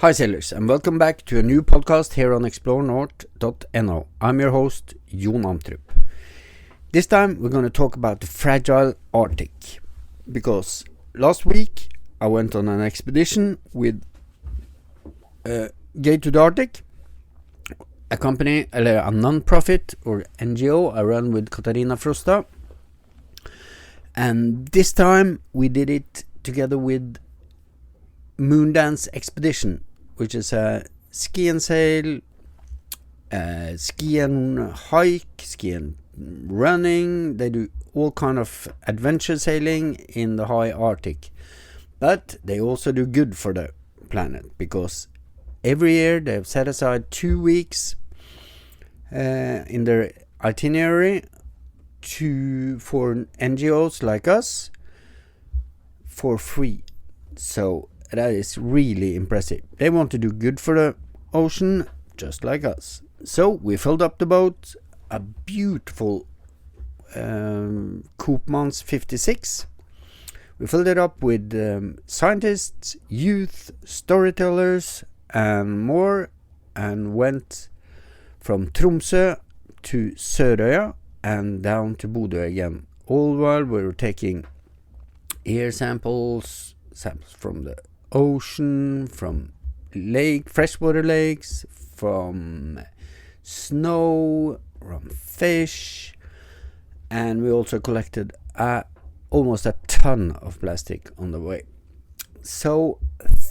Hi sailors, and welcome back to a new podcast here on explorenorth.no. I'm your host, Jon Amtrup. This time we're going to talk about the fragile Arctic, because last week I went on an expedition with Gate to the Arctic, a company, a non-profit or NGO I run with Katarina Frosta, and this time we did it together with Moondance Expedition, which is a ski and sail, ski and hike, ski and running. They do all kind of adventure sailing in the high Arctic, but they also do good for the planet, because every year they have set aside 2 weeks in their itinerary for NGOs like us for free. So that is really impressive. They want to do good for the ocean just like us. So we filled up the boat, a beautiful Koopmans 56. We filled it up with scientists, youth, storytellers and more, and went from Tromsø to Sørøya and down to Bodø again. All while we were taking air samples from the ocean, from freshwater lakes, from snow, from fish, and we also collected almost a ton of plastic on the way. So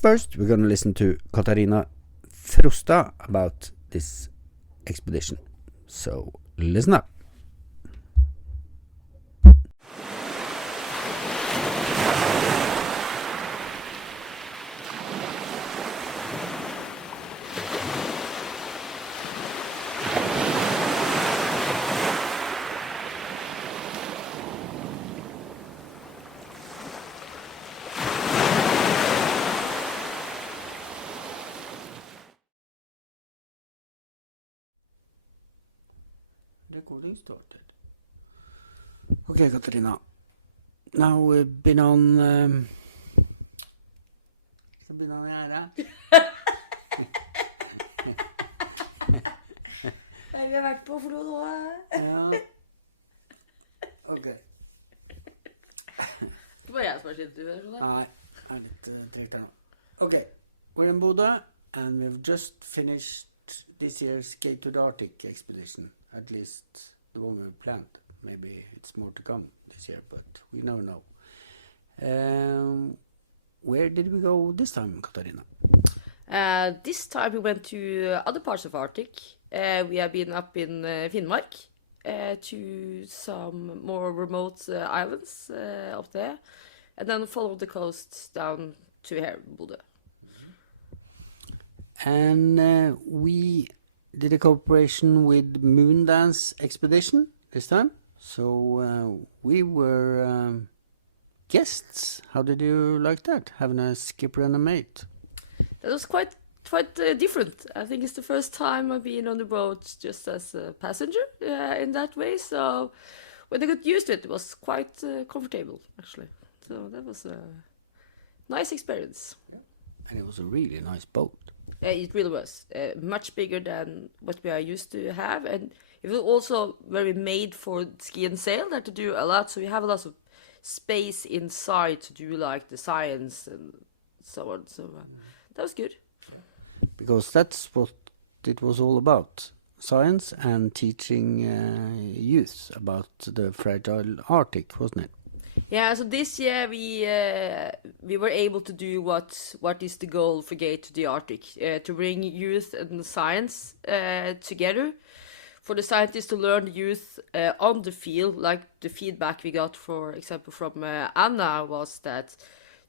first we're going to listen to Katarina Frosta about this expedition. So listen up. Recording started. Okay, Katarina. Now we've been on Gjerdet. Nei, vi har vært på Flo nå. Ja. Ok. Det var jeg som har slitt, du. Nei, jeg er litt tregt her nå. Ok, we're in Bodø, and we've just finished this year's Gate to the Arctic expedition. At least the one we planned. Maybe it's more to come this year, but we never know. Where did we go this time, Katarina? This time we went to other parts of Arctic. We have been up in Finnmark to some more remote islands up there, and then followed the coast down to here, Bodø. And we did a cooperation with Moondance Expedition this time. So we were guests. How did you like that, having a skipper and a mate? That was quite different. I think it's the first time I've been on the boat just as a passenger in that way. So when I got used to it, it was quite comfortable, actually. So that was a nice experience. Yeah. And it was a really nice boat. It really was. Much bigger than what we are used to have. And it was also very made for ski and sail, that to do a lot. So we have a lot of space inside to do like the science and so on. So that was good. Because that's what it was all about. Science and teaching youth about the fragile Arctic, wasn't it? Yeah, so this year we were able to do what is the goal for Gate to the Arctic, to bring youth and science together, for the scientists to learn the youth on the field. Like the feedback we got, for example, from Anna, was that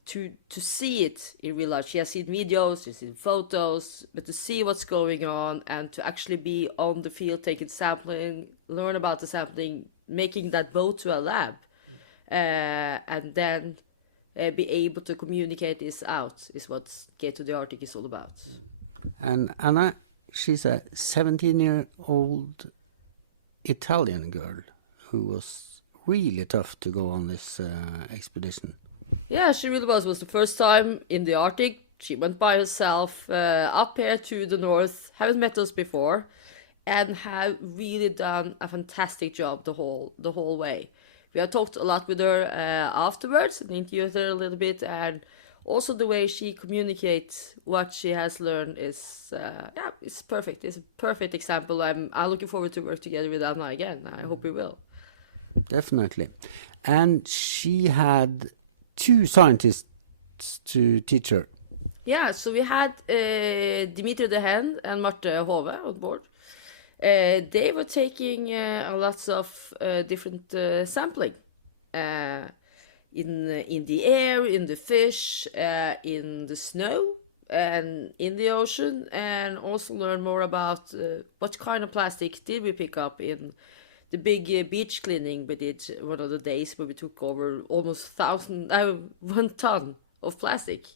to see it in real life. She has seen videos, she's seen photos, but to see what's going on and to actually be on the field, taking sampling, learn about the sampling, making that boat to a lab. And then be able to communicate this out is what Gate to the Arctic is all about. And Anna, she's a 17-year-old Italian girl who was really tough to go on this expedition. Yeah, she really was. It was the first time in the Arctic, She went by herself up here to the north, haven't met us before, and have really done a fantastic job the whole way. We have talked a lot with her afterwards and interviewed her a little bit, and also the way she communicates what she has learned is it's perfect. It's a perfect example. I'm looking forward to work together with Anna again. I hope we will. Definitely. And she had 2 scientists to teach her. Yeah, so we had Dimitri Deheyn and Marte Haave on board. They were taking lots of different sampling in the air, in the fish, in the snow, and in the ocean, and also learn more about what kind of plastic did we pick up in the big beach cleaning we did one of the days where we took over almost 1 ton of plastic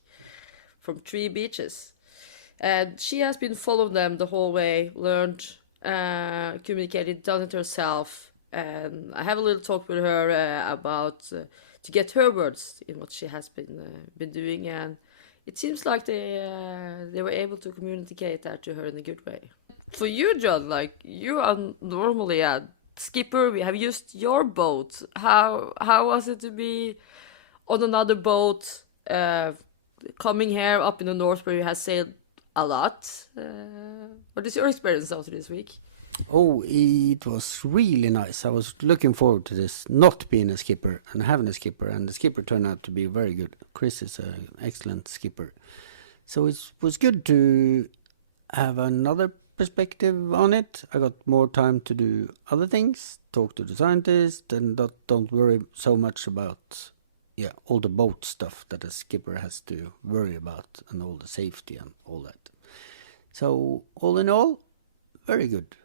from 3 beaches. And she has been following them the whole way, learned, communicated, done it herself. And I have a little talk with her about to get her words in what she has been doing, and it seems like they were able to communicate that to her in a good way. For you, John, like you are normally a skipper. We have used your boat. How was it to be on another boat, coming here up in the north where you have sailed a lot? What is your experience after this week? Oh, it was really nice. I was looking forward to this, not being a skipper and having a skipper, and the skipper turned out to be very good. Chris is an excellent skipper. So it was good to have another perspective on it. I got more time to do other things, talk to the scientist, and don't worry so much about all the boat stuff that a skipper has to worry about, and all the safety and all that. So all in all, very good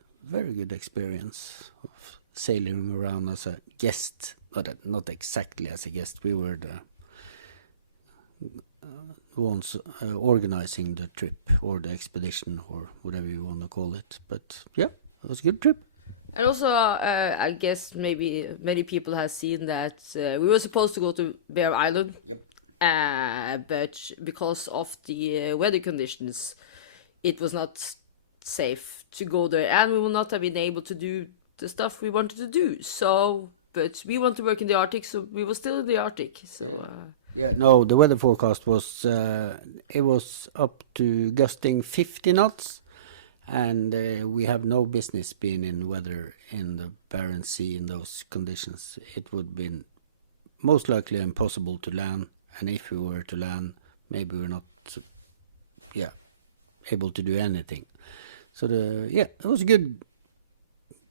experience of sailing around as a guest, but not exactly as a guest. We were the ones organizing the trip or the expedition or whatever you want to call it. But yeah, it was a good trip. And also, I guess maybe many people have seen that we were supposed to go to Bear Island, but because of the weather conditions, it was not safe to go there, and we will not have been able to do the stuff we wanted to do. So, but we want to work in the Arctic, so we were still in the Arctic. So. No, the weather forecast was it was up to gusting 50 knots. And we have no business being in weather in the Barents Sea in those conditions. It would have been most likely impossible to land. And if we were to land, maybe we're not able to do anything. So it was a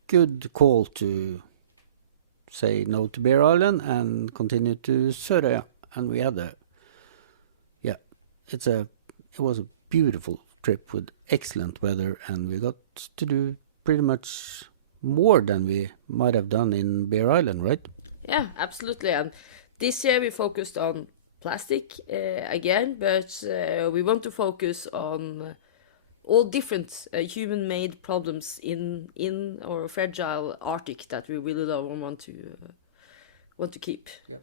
good call to say no to Bear Island and continue to Sørøya. And we had it was a beautiful trip with excellent weather, and we got to do pretty much more than we might have done in Bear Island, right? Yeah, absolutely. And this year we focused on plastic again, but we want to focus on all different human-made problems in our fragile Arctic that we really love and want to keep. Yep.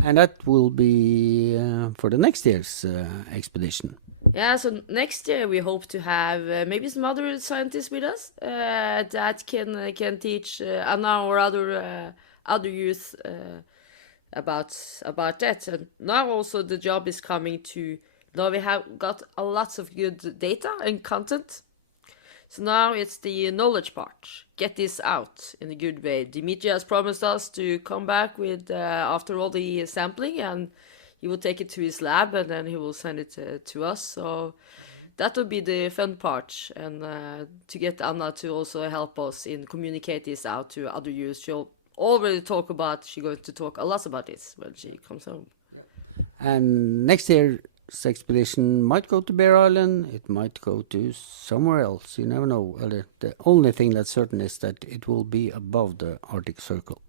And that will be for the next year's expedition. Yeah, so next year we hope to have maybe some other scientists with us that can teach Anna or other youth about that. And now also the job is coming to. Now we have got lots of good data and content. So now it's the knowledge part. Get this out in a good way. Dimitri has promised us to come back with after all the sampling, and he will take it to his lab and then he will send it to us. So that will be the fun part, and to get Anna to also help us in communicate this out to other youth. She'll already she's going to talk a lot about this when she comes home. And next year's expedition might go to Bear Island, it might go to somewhere else, you never know. The only thing that's certain is that it will be above the Arctic Circle.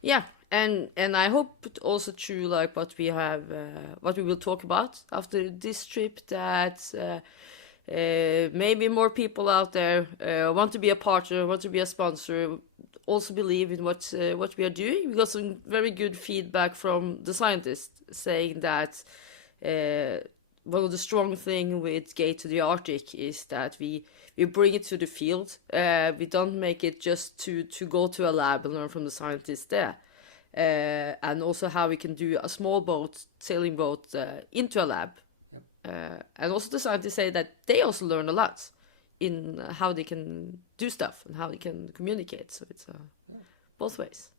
Yeah, and I hope also through like what we will talk about after this trip, that maybe more people out there want to be a partner, want to be a sponsor, also believe in what we are doing. We got some very good feedback from the scientists saying that one of the strong thing with Gate to the Arctic is that we bring it to the field. We don't make it just to go to a lab and learn from the scientists there. And also how we can do a small boat, sailing boat, into a lab. And also the scientists say that they also learn a lot in how they can do stuff and how they can communicate. So it's both ways.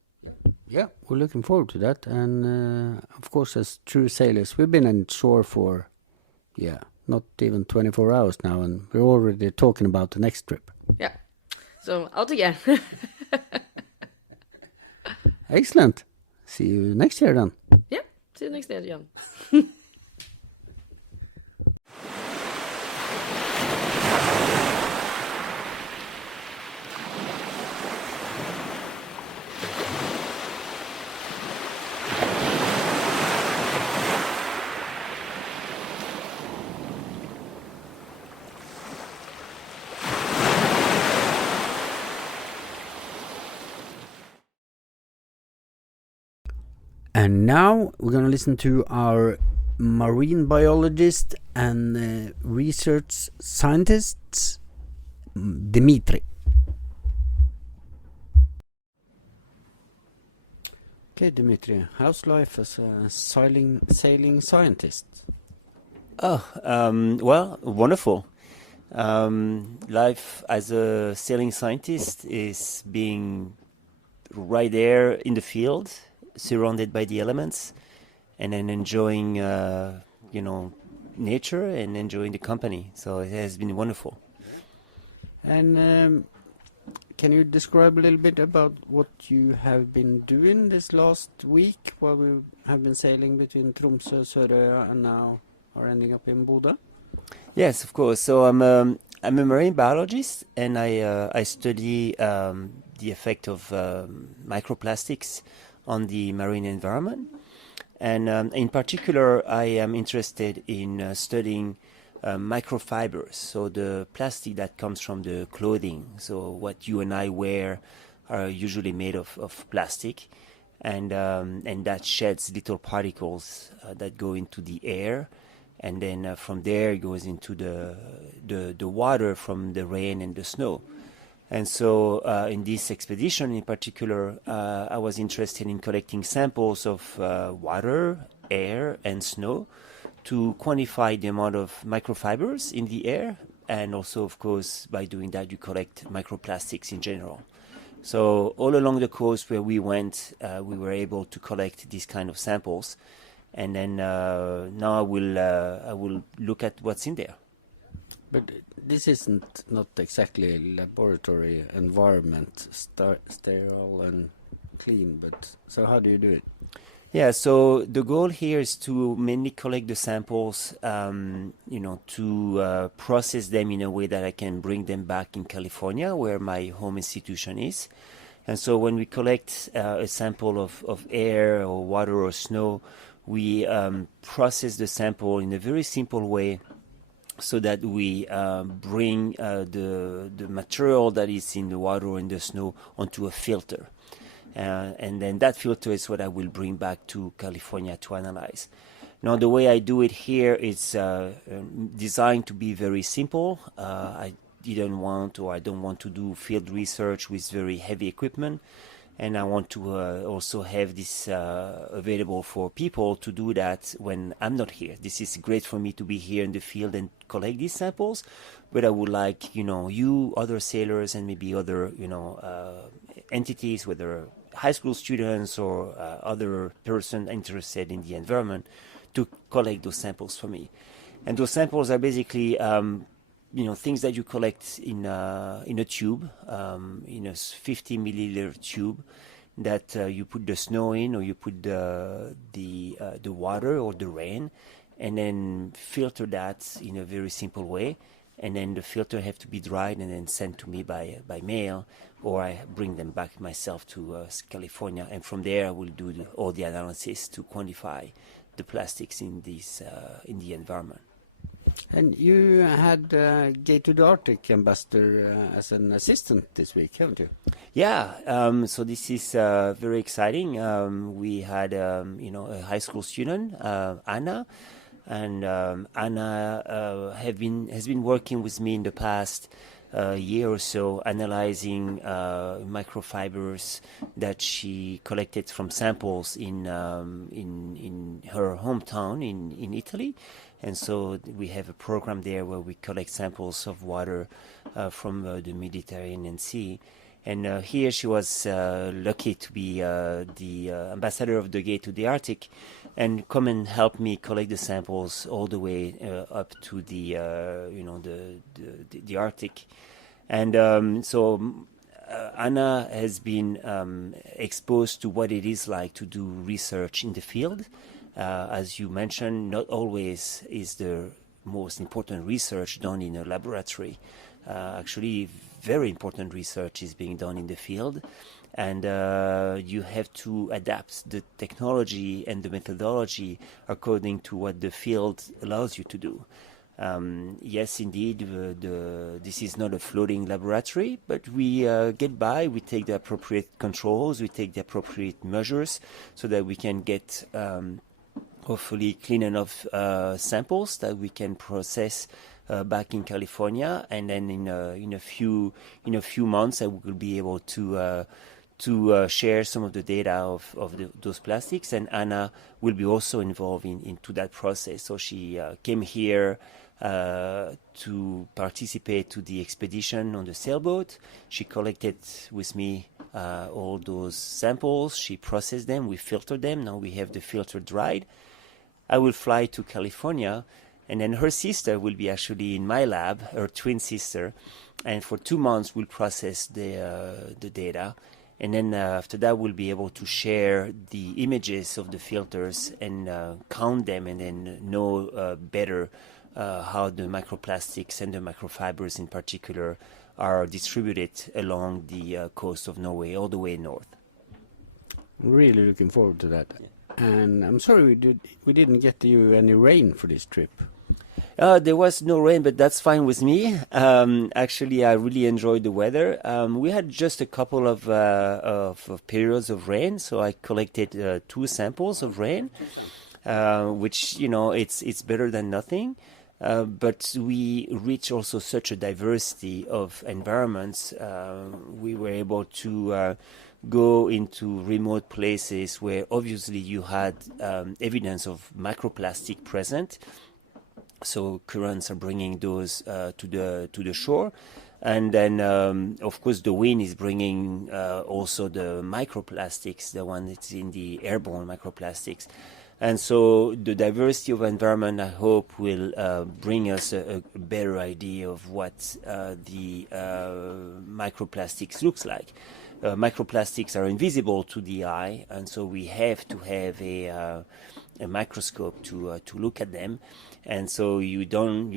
Yeah, we're looking forward to that. And of course, as true sailors, we've been on shore for, not even 24 hours now, and we're already talking about the next trip. Yeah. So out again. Excellent. See you next year then. Yeah, see you next year, Jan. And now we're going to listen to our marine biologist and research scientist, Dimitri. Okay, Dimitri, how's life as a sailing scientist? Well, wonderful. Life as a sailing scientist is being right there in the field, surrounded by the elements, and then enjoying, nature and enjoying the company. So it has been wonderful. And can you describe a little bit about what you have been doing this last week while we have been sailing between Tromsø, Sørøya, and now are ending up in Bodø? Yes, of course. So I'm a marine biologist, and I study the effect of microplastics on the marine environment. And in particular, I am interested in studying microfibers, so the plastic that comes from the clothing. So what you and I wear are usually made of plastic, and that sheds little particles that go into the air, and then from there it goes into the water from the rain and the snow. And so in this expedition in particular, I was interested in collecting samples of water, air, and snow to quantify the amount of microfibers in the air. And also, of course, by doing that, you collect microplastics in general. So all along the coast where we went, we were able to collect these kind of samples. And then now I will look at what's in there. But this isn't not exactly a laboratory environment, sterile and clean, but so how do you do it? Yeah, so the goal here is to mainly collect the samples, to process them in a way that I can bring them back in California, where my home institution is. And so when we collect a sample of air or water or snow, we process the sample in a very simple way so that we bring the material that is in the water or in the snow onto a filter. And then that filter is what I will bring back to California to analyze. Now, the way I do it here is designed to be very simple. I don't want to do field research with very heavy equipment. And I want to also have this available for people to do that when I'm not here. This is great for me to be here in the field and collect these samples, but I would like, you, other sailors, and maybe other, entities, whether high school students or other person interested in the environment, to collect those samples for me. And those samples are basically things that you collect in a tube, in a 50 milliliter tube that you put the snow in, or you put the water or the rain, and then filter that in a very simple way. And then the filter have to be dried and then sent to me by mail, or I bring them back myself to California. And from there, I will do all the analysis to quantify the plastics in the environment. And you had Gate to the Arctic ambassador as an assistant this week, haven't you? Yeah, so this is very exciting. We had, a high school student, Anna, And Anna has been working with me in the past year or so, analyzing microfibers that she collected from samples in her hometown in Italy. And so we have a program there where we collect samples of water from the Mediterranean Sea. And here she was lucky to be the ambassador of Deheyn to the Arctic, and come and help me collect the samples all the way up to the Arctic. And Anna has been exposed to what it is like to do research in the field. As you mentioned, not always is the most important research done in a laboratory. Actually, very important research is being done in the field, and you have to adapt the technology and the methodology according to what the field allows you to do. Yes, indeed, this is not a floating laboratory, but we get by, we take the appropriate controls, we take the appropriate measures so that we can get hopefully clean enough samples that we can process back in California, and then in a few months I will be able to share some of the data of those plastics, and Anna will be also involved into that process. So she came here to participate to the expedition on the sailboat. She collected with me all those samples. She processed them. We filtered them. Now we have the filter dried. I will fly to California, and then her sister will be actually in my lab, her twin sister, and for 2 months we'll process the data. And then after that, we'll be able to share the images of the filters and count them, and then know better how the microplastics and the microfibers in particular are distributed along the coast of Norway, all the way north. Really looking forward to that. Yeah. And I'm sorry we didn't get you any rain for this trip. There was no rain, but that's fine with me. Actually, I really enjoyed the weather. We had just a couple of periods of rain, so I collected 2 samples of rain, which, it's better than nothing. But we reach also such a diversity of environments. We were able to go into remote places where obviously you had evidence of microplastic present. So currents are bringing those to the shore, and then of course the wind is bringing also the microplastics, the one that's in the airborne microplastics. And so the diversity of environment, I hope, will bring us a better idea of what the microplastics looks like. Microplastics are invisible to the eye, and so we have to have a microscope to look at them. And so you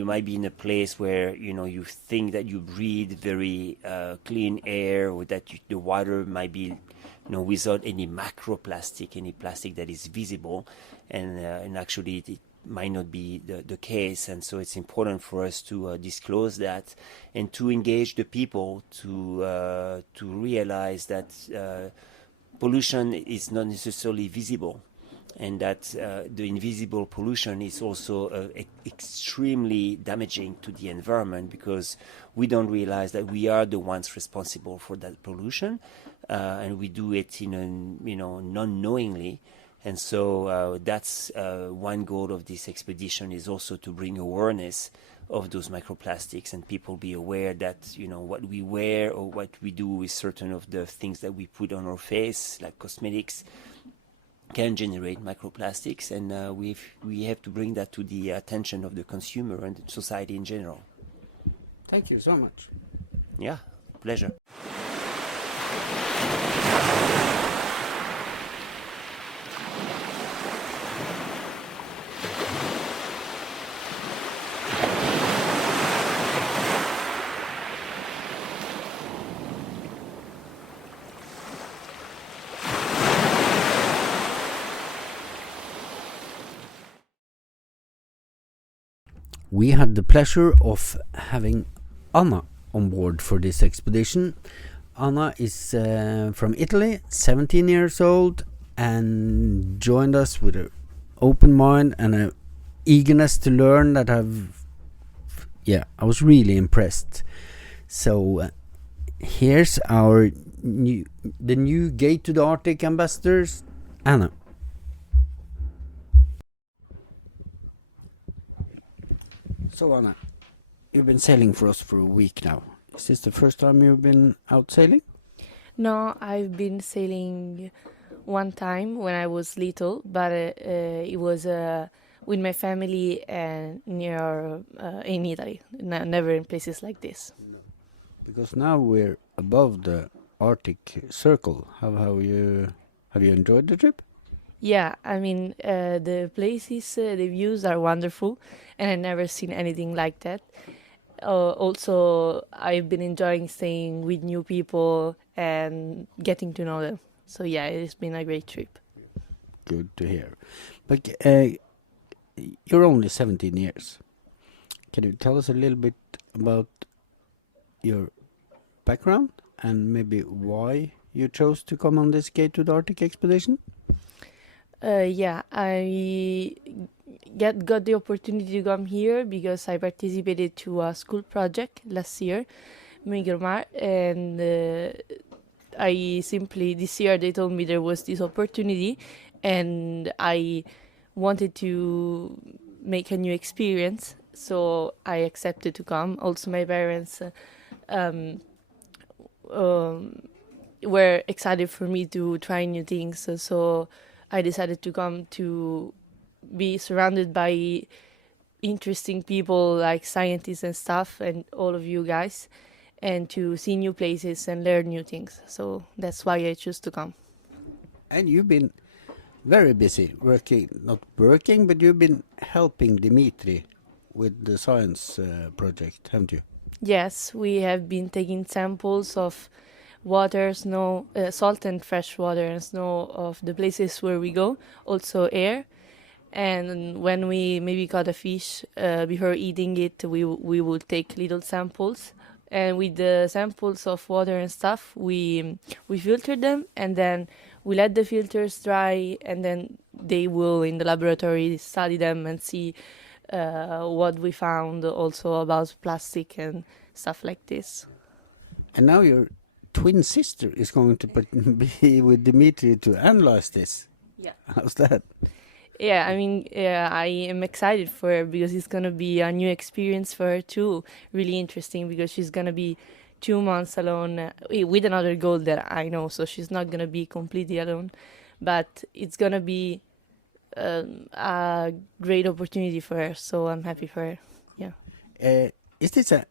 might be in a place where you think that you breathe very clean air, or that the water might be without any macroplastic, any plastic that is visible, and actually it might not be the case. And so it's important for us to disclose that, and to engage the people to realize that pollution is not necessarily visible, and that the invisible pollution is also extremely damaging to the environment, because we don't realize that we are the ones responsible for that pollution, and we do it non-knowingly. And so that's one goal of this expedition, is also to bring awareness of those microplastics, and people be aware that what we wear or what we do with certain of the things that we put on our face, like cosmetics, can generate microplastics, and we have to bring that to the attention of the consumer and society in general. Thank you so much. Yeah, pleasure. We had the pleasure of having Anna on board for this expedition. Anna is from Italy, 17 years old, and joined us with an open mind and a eagerness to learn that I was really impressed. So here's the new Gate to the Arctic ambassadors, Anna. So Anna, you've been sailing for us for a week now. Is this the first time you've been out sailing? No, I've been sailing one time when I was little, but it was with my family and near in Italy, never in places like this. Because now we're above the Arctic Circle. Have you enjoyed the trip? Yeah, I mean, the places, the views are wonderful, and I've never seen anything like that. Also, I've been enjoying staying with new people and getting to know them. So yeah, it's been a great trip. Good to hear. But you're only 17 years. Can you tell us a little bit about your background and maybe why you chose to come on this Gate to the Arctic expedition? Yeah, I got the opportunity to come here because I participated to a school project last year, Migromar, and I simply this year they told me there was this opportunity, and I wanted to make a new experience, so I accepted to come. Also, my parents um, were excited for me to try new things, so I decided to come to be surrounded by interesting people like scientists and stuff, and all of you guys, and to see new places and learn new things. So that's why I choose to come. And you've been very busy not working, but you've been helping Dimitri with the science project, haven't you? Yes, we have been taking samples of water, snow, salt and fresh water and snow of the places where we go, also air. And when we maybe caught a fish, before eating it, we will take little samples. And with the samples of water and stuff, we filter them, and then we let the filters dry, and then they will in the laboratory study them and see what we found also about plastic and stuff like this. And now your twin sister is going to be with Dimitri to analyze this. Yeah. How's that? Yeah, I mean, I am excited for her because it's gonna be a new experience for her too. Really interesting because she's gonna be 2 months alone with another goal that I know, so she's not gonna be completely alone. But it's gonna be a great opportunity for her, so I'm happy for her. Yeah. Is this a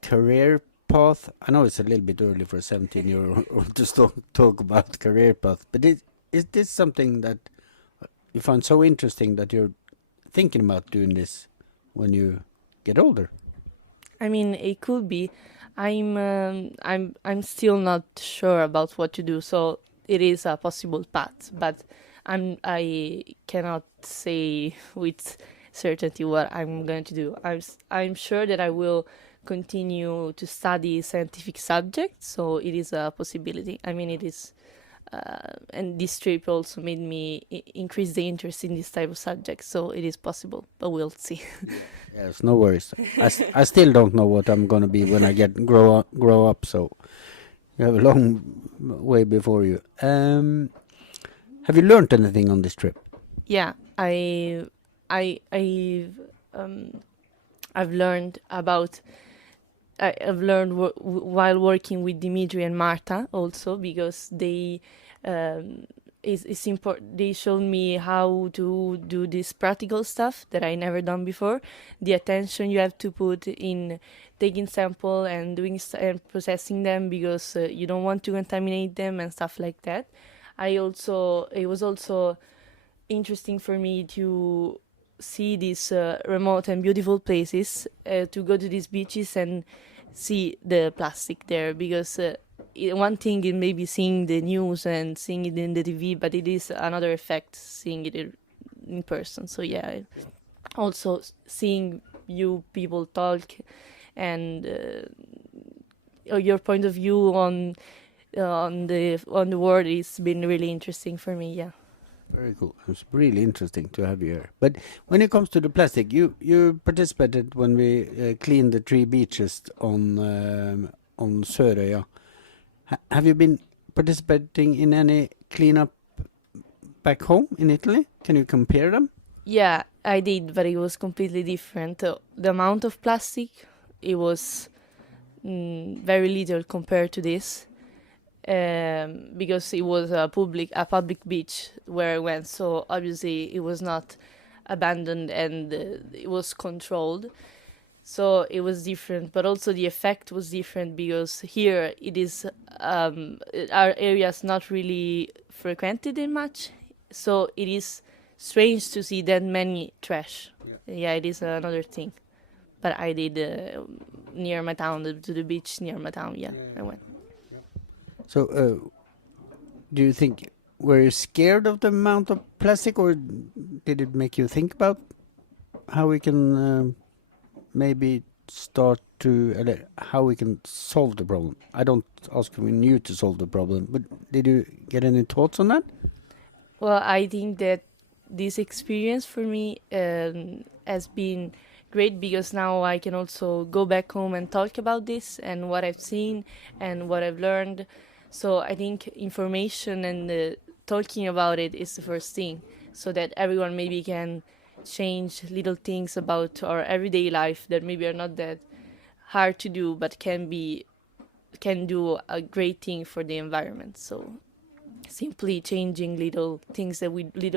career path? I know it's a little bit early for a 17-year-old to talk about career path, but is this something that you find so interesting that you're thinking about doing this when you get older? I mean, it could be. I'm still not sure about what to do, so it is a possible path, but I cannot say with certainty what I'm going to do. I'm sure that I will continue to study scientific subjects, so it is a possibility. I mean, it is. And this trip also made me increase the interest in this type of subjects, so it is possible, but we'll see. Yes, no worries. I still don't know what I'm gonna be when I grow up, so you have a long way before you. Have you learned anything on this trip? Yeah, I've learned about. I've learned while working with Dimitri and Marte also, because they it's important. They showed me how to do this practical stuff that I never done before. The attention you have to put in taking sample and doing and processing them, because you don't want to contaminate them and stuff like that. It was also interesting for me to see these remote and beautiful places, to go to these beaches and see the plastic there, because one thing is maybe seeing the news and seeing it in the TV, but it is another effect seeing it in person. So yeah, also seeing you people talk and your point of view on the world has been really interesting for me. Yeah. Very cool. It's really interesting to have you here. But when it comes to the plastic, you participated when we cleaned the 3 beaches on Sørøya. Have you been participating in any cleanup back home in Italy? Can you compare them? Yeah, I did, but it was completely different. The amount of plastic, it was very little compared to this, because it was a public beach where I went. So obviously it was not abandoned and it was controlled. So it was different, but also the effect was different because here it is our area is not really frequented in much, so it is strange to see that many trash. Yeah, it is another thing. But I did near my town, to the beach near my town. Yeah, I went. So, do you think, were you scared of the amount of plastic, or did it make you think about how we can maybe start to, how we can solve the problem? I don't ask you to solve the problem, but did you get any thoughts on that? Well, I think that this experience for me has been great because now I can also go back home and talk about this and what I've seen and what I've learned. So I think information and talking about it is the first thing, so that everyone maybe can change little things about our everyday life that maybe are not that hard to do, but can do a great thing for the environment. So simply changing little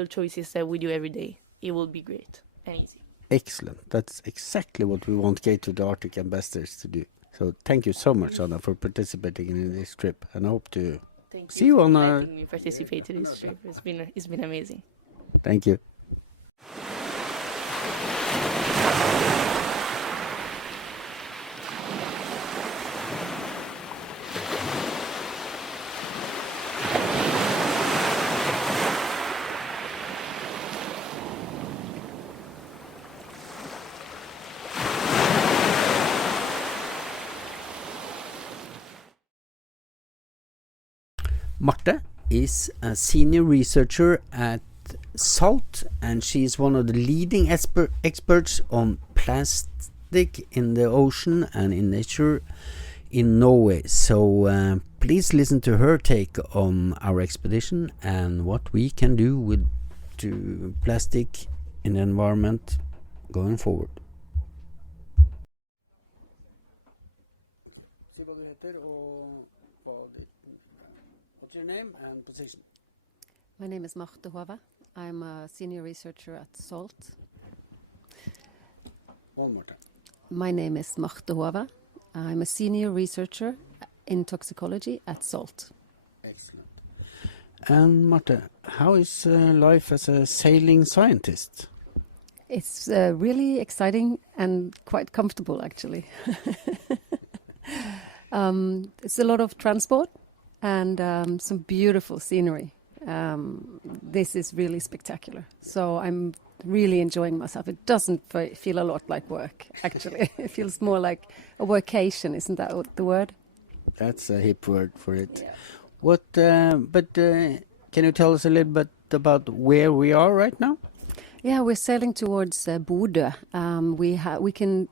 choices that we do every day, it will be great and easy. Excellent. That's exactly what we want Gate to the Arctic ambassadors to do. So thank you so much, Anna, for participating in this trip, and I hope to see you on our... Letting me participate in this trip. It's been amazing. Thank you. Marte is a senior researcher at SALT, and she is one of the leading experts on plastic in the ocean and in nature in Norway. So please listen to her take on our expedition and what we can do with plastic in the environment going forward. What's your name and position? My name is Marte Haave. I'm a senior researcher at SALT. One more time. My name is Marte Haave. I'm a senior researcher in toxicology at SALT. Excellent. And Marte, how is life as a sailing scientist? It's really exciting and quite comfortable, actually. It's a lot of transport and some beautiful scenery. This is really spectacular. So I'm really enjoying myself. It doesn't feel a lot like work, actually. It feels more like a workation, isn't that the word? That's a hip word for it. Yeah. But can you tell us a little bit about where we are right now? Yeah, we're sailing towards Bodø. We can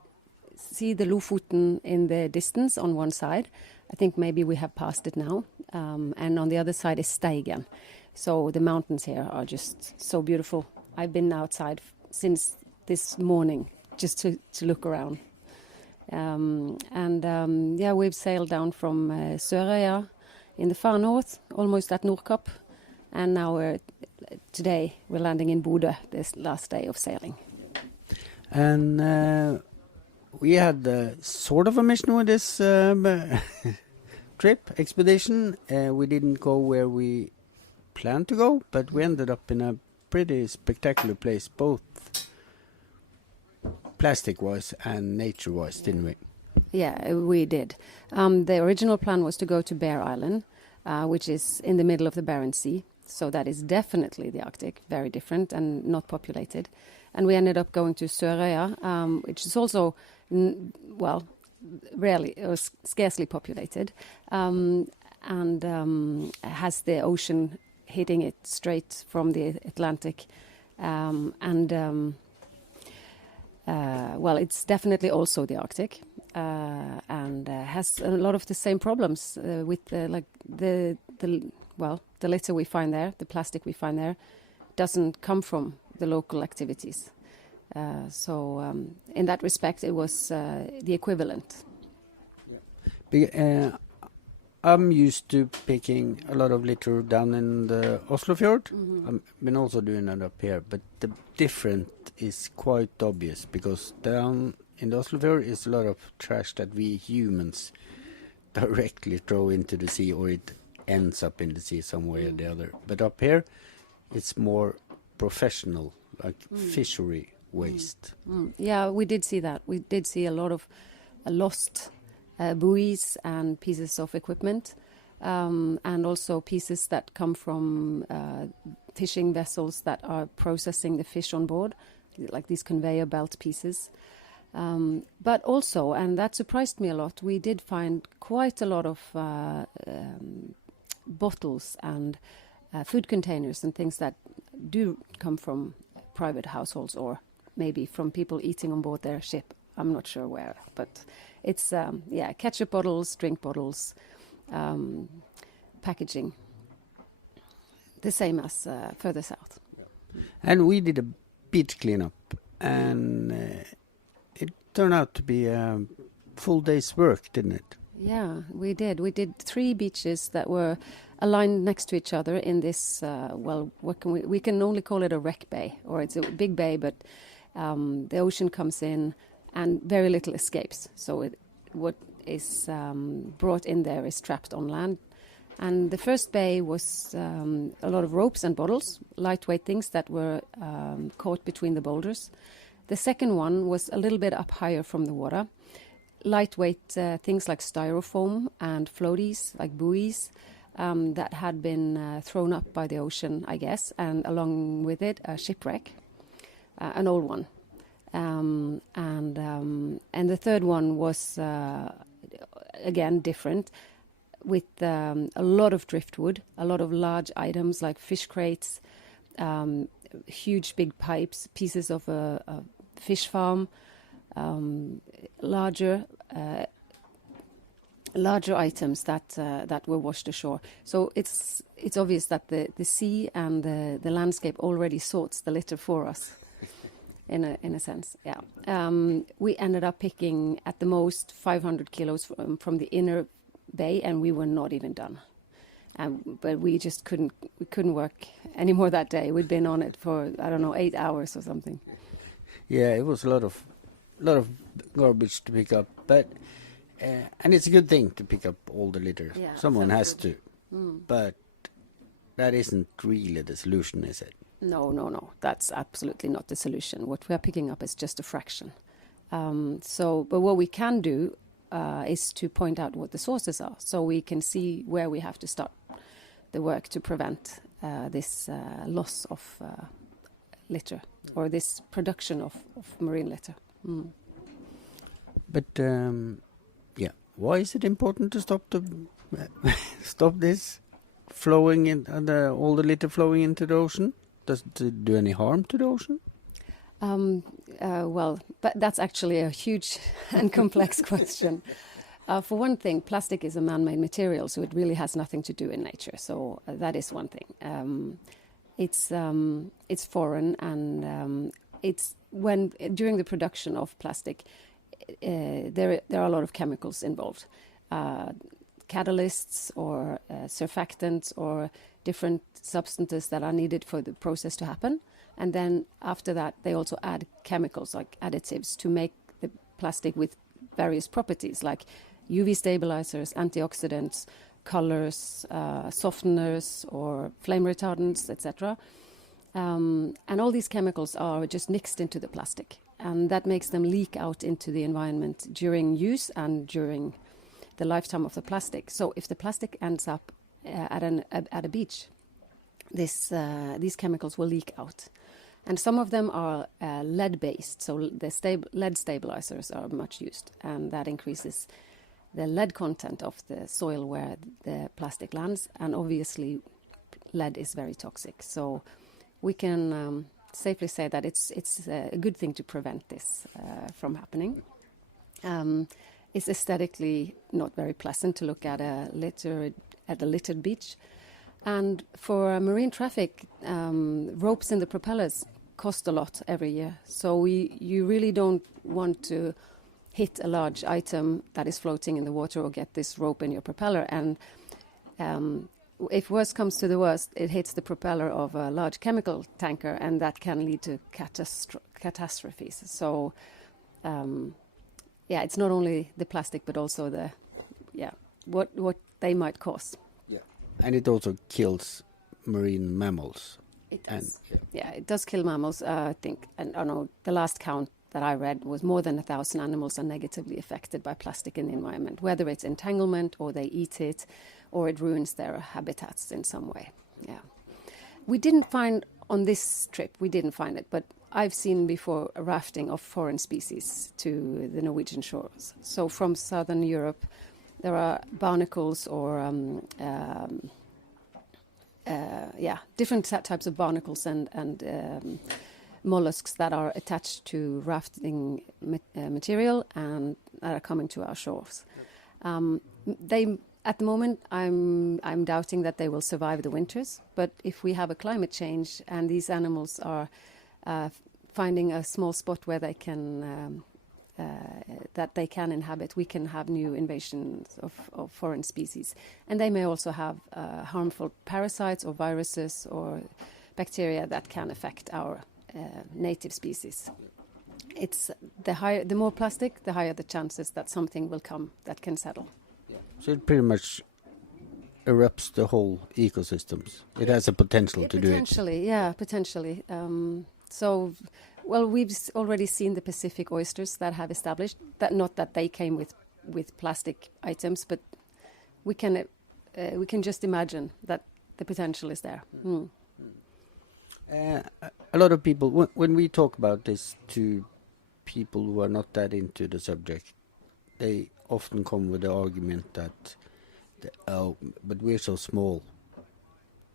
see the Lofoten in the distance on one side. I think maybe we have passed it now. And on the other side is Steigen. So the mountains here are just so beautiful. I've been outside since this morning just to look around. We've sailed down from Sørøya in the far north, almost at Nordkapp. And now today we're landing in Bodø, this last day of sailing. And we had sort of a mission with this expedition. We didn't go where we planned to go, but we ended up in a pretty spectacular place, both plastic-wise and nature-wise, didn't we? Yeah, we did. The original plan was to go to Bear Island, which is in the middle of the Barents Sea. So that is definitely the Arctic, very different and not populated. And we ended up going to Sørøya, which is also, rarely or scarcely populated, and has the ocean hitting it straight from the Atlantic. Well, it's definitely also the Arctic, and has a lot of the same problems with the litter we find there, the plastic we find there, doesn't come from the local activities. So in that respect, it was the equivalent. I'm used to picking a lot of litter down in the Oslofjord. Mm-hmm. I've been also doing that up here, but the difference is quite obvious because down in the Oslofjord is a lot of trash that we humans directly throw into the sea, or it ends up in the sea some way or the other. But up here, it's more professional, like fishery waste. Yeah, we did see that. We did see a lot of lost buoys and pieces of equipment, and also pieces that come from fishing vessels that are processing the fish on board, like these conveyor belt pieces. But also, and that surprised me a lot, we did find quite a lot of bottles and food containers and things that do come from private households, or maybe from people eating on board their ship. I'm not sure where, but it's ketchup bottles, drink bottles, packaging, the same as further south. And we did a beach cleanup, and it turned out to be a full day's work, didn't it? Yeah, we did. We did 3 beaches that were aligned next to each other in this, we can only call it a wreck bay, or it's a big bay, but the ocean comes in and very little escapes. So what is brought in there is trapped on land. And the first bay was a lot of ropes and bottles, lightweight things that were caught between the boulders. The second one was a little bit up higher from the water. Lightweight things like styrofoam and floaties, like buoys, that had been thrown up by the ocean, I guess, and along with it, a shipwreck, an old one. And the third one was, again, different, with a lot of driftwood, a lot of large items like fish crates, huge big pipes, pieces of a fish farm, larger items that were washed ashore. So it's obvious that the sea and the landscape already sorts the litter for us, in a sense. Yeah. We ended up picking at the most 500 kilos from the inner bay, and we were not even done. But we just couldn't work anymore that day. We'd been on it for 8 hours or something. Yeah, it was a lot of garbage to pick up, but and it's a good thing to pick up all the litter. Yeah, someone has to, but that isn't really the solution, is it? No. That's absolutely not the solution. What we are picking up is just a fraction. But what we can do is to point out what the sources are, so we can see where we have to start the work to prevent this loss of litter, or this production of marine litter. But why is it important to stop this flowing in all the litter flowing into the ocean? Does it do any harm to the ocean? But that's actually a huge and complex question. For one thing, plastic is a man-made material, so it really has nothing to do in nature. So that is one thing. It's foreign, and it's during the production of plastic, there are a lot of chemicals involved, catalysts or surfactants or different substances that are needed for the process to happen. And then after that, they also add chemicals like additives to make the plastic with various properties like UV stabilizers, antioxidants, colors, softeners or flame retardants, etc. And all these chemicals are just mixed into the plastic, and that makes them leak out into the environment during use and during the lifetime of the plastic. So if the plastic ends up at a beach, these chemicals will leak out. And some of them are lead-based, so the lead stabilizers are much used, and that increases the lead content of the soil where the plastic lands, and obviously lead is very toxic. So we can safely say that it's a good thing to prevent this from happening. It's aesthetically not very pleasant to look at a littered beach. And for marine traffic, ropes in the propellers cost a lot every year. So you really don't want to hit a large item that is floating in the water or get this rope in your propeller. And if worse comes to the worst, it hits the propeller of a large chemical tanker, and that can lead to catastrophes. So, it's not only the plastic, but also what they might cause. Yeah, and it also kills marine mammals. It does. It does kill mammals. I think, and I know the last count that I read was more than 1,000 animals are negatively affected by plastic in the environment, whether it's entanglement or they eat it, or it ruins their habitats in some way. Yeah, we didn't find on this trip. We didn't find it, but I've seen before a rafting of foreign species to the Norwegian shores. So from southern Europe, there are barnacles or different types of barnacles and mollusks that are attached to rafting material and that are coming to our shores. At the moment, I'm doubting that they will survive the winters. But if we have a climate change and these animals are finding a small spot where they can inhabit, we can have new invasions of foreign species, and they may also have harmful parasites or viruses or bacteria that can affect our native species. It's the more plastic, the higher the chances that something will come that can settle. So it pretty much erupts the whole ecosystems. It has a potential to do it. Potentially. We've already seen the Pacific oysters that have established that, not that they came with plastic items, but we can just imagine that the potential is there. A lot of people, when we talk about this to people who are not that into the subject, they often come with the argument that, but we're so small.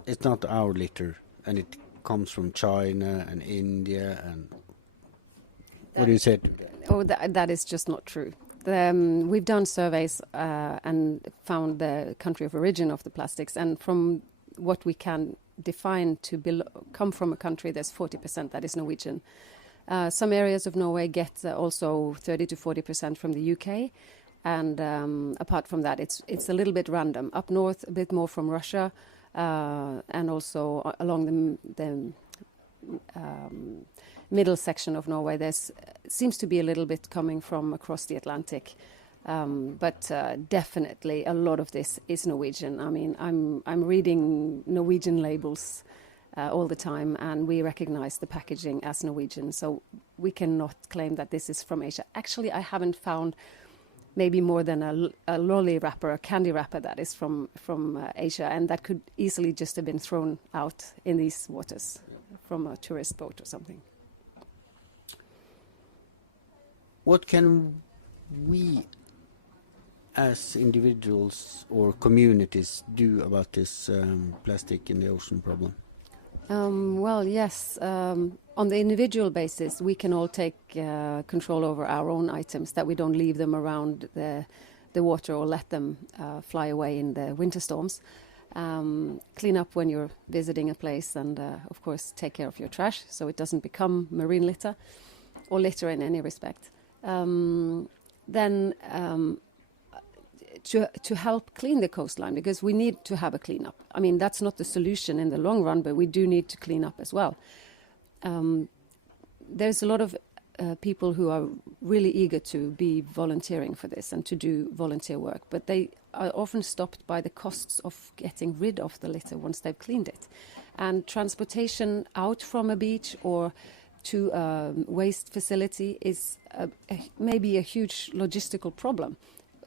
It's not our litter, and it comes from China and India, and what do you say? That is just not true. We've done surveys and found the country of origin of the plastics, and from what we can define to come from a country, there's 40% that is Norwegian. Some areas of Norway get also 30 to 40% from the UK, and apart from that, it's a little bit random. Up north, a bit more from Russia, and also along the middle section of Norway, there's seems to be a little bit coming from across the Atlantic. But definitely a lot of this is Norwegian. I mean, I'm reading Norwegian labels all the time, and we recognize the packaging as Norwegian, so we cannot claim that this is from Asia. Actually, I haven't found maybe more than a lolly wrapper, a candy wrapper that is from Asia, and that could easily just have been thrown out in these waters from a tourist boat or something. What can we as individuals or communities do about this plastic in the ocean problem? Yes. On the individual basis, we can all take control over our own items, that we don't leave them around the water or let them fly away in the winter storms. Clean up when you're visiting a place, and of course take care of your trash so it doesn't become marine litter or litter in any respect. To help clean the coastline, because we need to have a cleanup. I mean, that's not the solution in the long run, but we do need to clean up as well. There's a lot of people who are really eager to be volunteering for this and to do volunteer work, but they are often stopped by the costs of getting rid of the litter once they've cleaned it. And transportation out from a beach or to a waste facility is maybe a huge logistical problem.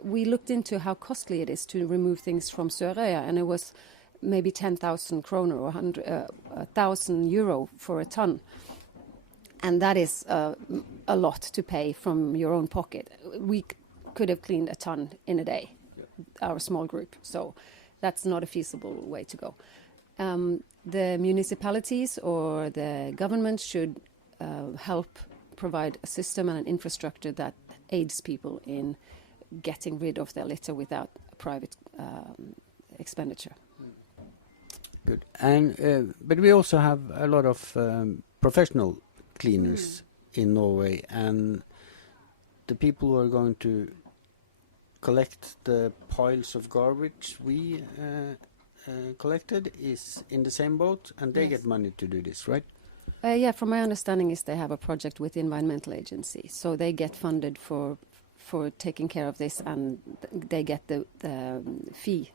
We looked into how costly it is to remove things from Sørøya, and it was maybe 10,000 kroner or 1,000 euro for a ton. And that is a lot to pay from your own pocket. We could have cleaned a ton in a day, our small group. So that's not a feasible way to go. The municipalities or the government should help provide a system and an infrastructure that aids people in getting rid of their litter without private expenditure. Good. And but we also have a lot of professional cleaners in Norway, and the people who are going to collect the piles of garbage we collected is in the same boat, and they Yes. get money to do this, right? Yeah, from my understanding is they have a project with the environmental agency, so they get funded for taking care of this, and they get the fee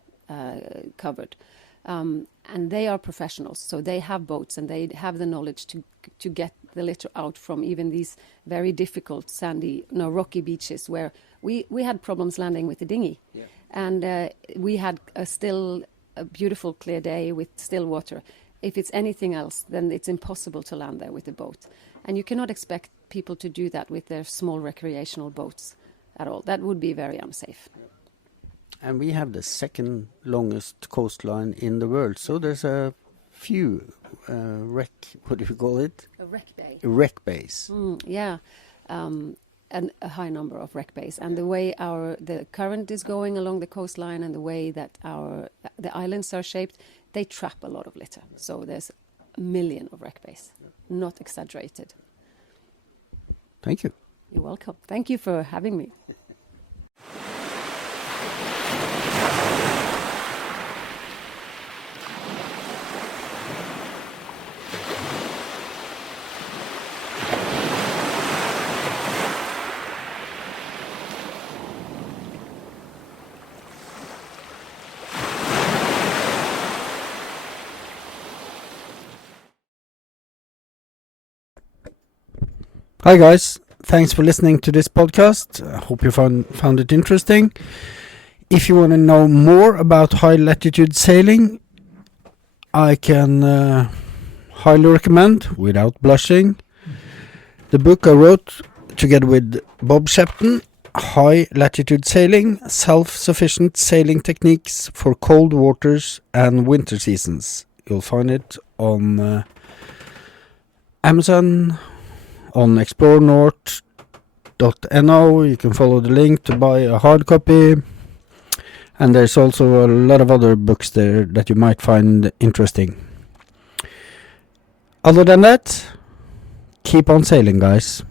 covered. And they are professionals, so they have boats and they have the knowledge to get the litter out from even these very difficult sandy, rocky beaches where we had problems landing with the dinghy. Yeah. And we had still a beautiful clear day with still water. If it's anything else, then it's impossible to land there with a boat. And you cannot expect people to do that with their small recreational boats at all. That would be very unsafe. And we have the second longest coastline in the world, so there's a few what do you call it? A wreck bay. Wreck bays. Yeah, and a high number of wreck bays. And the way the current is going along the coastline and the way that the islands are shaped, they trap a lot of litter. So there's a million of wreck bays, not exaggerated. Thank you. You're welcome. Thank you for having me. Hi guys, thanks for listening to this podcast. I hope you found it interesting. If you want to know more about high latitude sailing, I can highly recommend, without blushing, the book I wrote together with Bob Shepton, High Latitude Sailing, Self-Sufficient Sailing Techniques for Cold Waters and Winter Seasons. You'll find it on Amazon, on explorenorth.no. You can follow the link to buy a hard copy. And there's also a lot of other books there that you might find interesting. Other than that, keep on sailing, guys.